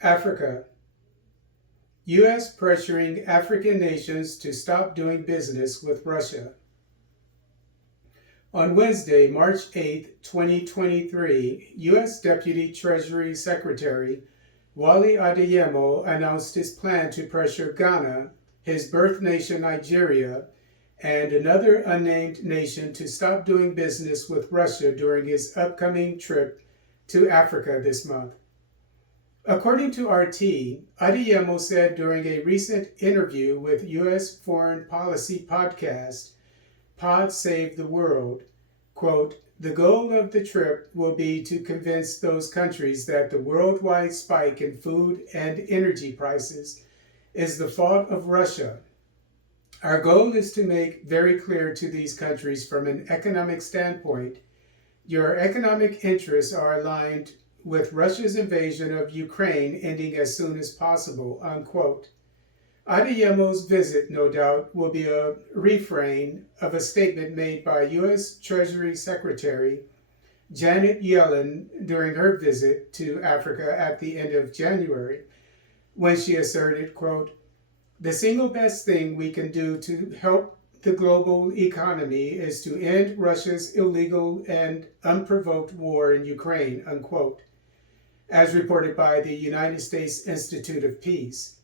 Africa. U.S. pressuring African nations to stop doing business with Russia. On Wednesday, March 8, 2023, U.S. Deputy Treasury Secretary Wally Adeyemo announced his plan to pressure Ghana, his birth nation Nigeria, and another unnamed nation to stop doing business with Russia during his upcoming trip to Africa this month. According to RT, Adeyemo said during a recent interview with U.S. foreign policy podcast, Pod Save the World, quote, "The goal of the trip will be to convince those countries that the worldwide spike in food and energy prices is the fault of Russia. Our goal is to make very clear to these countries from an economic standpoint, your economic interests are aligned with Russia's invasion of Ukraine ending as soon as possible," unquote. Adeyemo's visit, no doubt, will be a refrain of a statement made by U.S. Treasury Secretary Janet Yellen during her visit to Africa at the end of January, when she asserted, quote, "The single best thing we can do to help the global economy is to end Russia's illegal and unprovoked war in Ukraine," unquote, as reported by the United States Institute of Peace.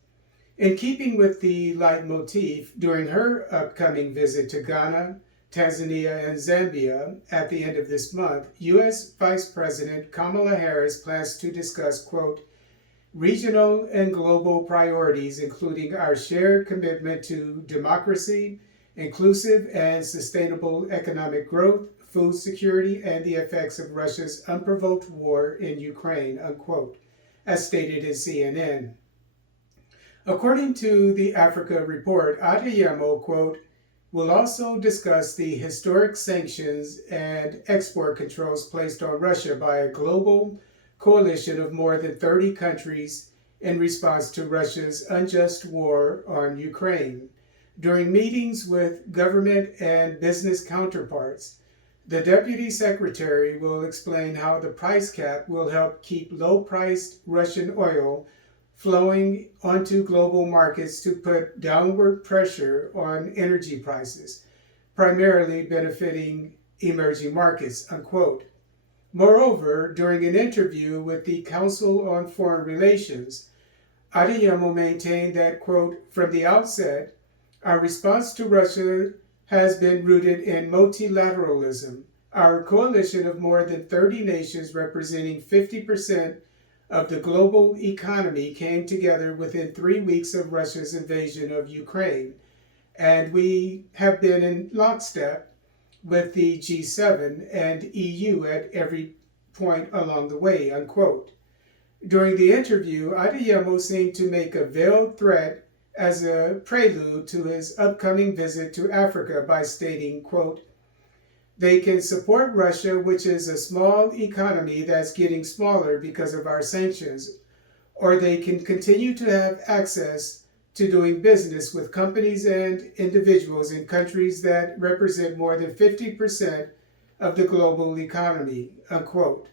In keeping with the leitmotif, during her upcoming visit to Ghana, Tanzania, and Zambia at the end of this month, U.S. Vice President Kamala Harris plans to discuss, quote, "regional and global priorities, including our shared commitment to democracy, inclusive and sustainable economic growth, food security, and the effects of Russia's unprovoked war in Ukraine," unquote, as stated in CNN. According to the Africa report, Adeyemo, quote, "will also discuss the historic sanctions and export controls placed on Russia by a global coalition of more than 30 countries in response to Russia's unjust war on Ukraine. During meetings with government and business counterparts, the Deputy Secretary will explain how the price cap will help keep low-priced Russian oil flowing onto global markets to put downward pressure on energy prices, primarily benefiting emerging markets," unquote. Moreover, during an interview with the Council on Foreign Relations, Adeyemo maintained that, quote, "from the outset, our response to Russia has been rooted in multilateralism. Our coalition of more than 30 nations representing 50% of the global economy came together within 3 weeks of Russia's invasion of Ukraine, and we have been in lockstep with the G7 and EU at every point along the way," unquote. During the interview, Adeyemo seemed to make a veiled threat as a prelude to his upcoming visit to Africa by stating, quote, "They can support Russia, which is a small economy that's getting smaller because of our sanctions, or they can continue to have access to doing business with companies and individuals in countries that represent more than 50% of the global economy," unquote.